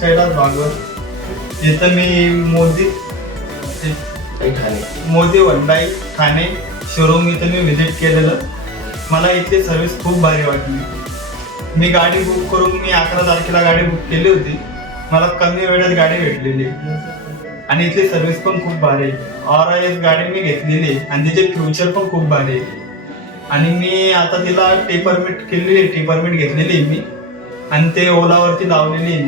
कैलास भागवत. इथं मी मोदी वंडाई ठाणे शोरूम इथं मी व्हिजिट केलेलं. मला इथली सर्व्हिस खूप भारी वाटली. मी गाडी बुक करून मी 11 तारखेला गाडी बुक केली होती. मला कमी वेळात गाडी भेटलेली आणि इथली सर्व्हिस पण खूप भारी आहे. ऑरा गाडी मी घेतलेली आणि तिचे फ्युचर पण खूप भारी आहे. आणि मी आता तिला टी परमिट घेतलेली मी आणि ते ओलावरती लावलेली आहे.